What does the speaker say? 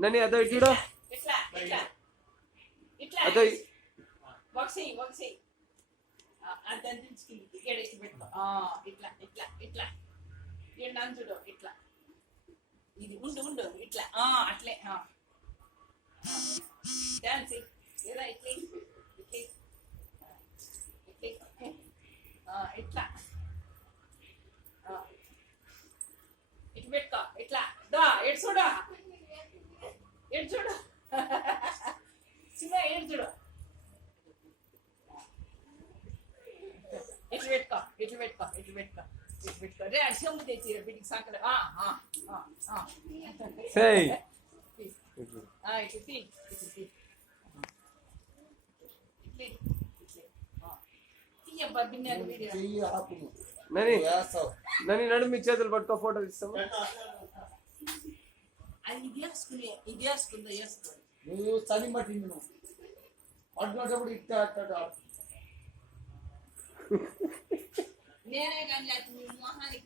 నని అదో ఇటు చూడు అదో చూడు ఇట్లా ఇది ఉండు ఉండు ఇట్లా అట్లే డాన్స్ ఏదా ఇట్లే ఇట్లే ఇట్లే ఇట్లా ఇటు పెట్టుకో ఇట్లా దా ఎటు చూడు ఎటు చూడు చిన్న ఎటు చూడు ఇటు పెట్టుకో ఇటు పెట్టుకో ఇటు పెట్టుకో ఇటు పెట్టుకో రే అది చెంబు తెచ్చి బిడ్డకి సాకలే ఇటు తీ ఇటు తీ తీయబ్బా బిన్నెలు వీడియో నని నడు మీ చేతులు పట్టుకో ఫోటో తీస్తాము అది ఇది వేసుకుందో వేసుకో నువ్వు చని పట్టింది నువ్వు పట్టుకునేటప్పుడు ఇట్లా నేనే కానీ మీ మొహానికి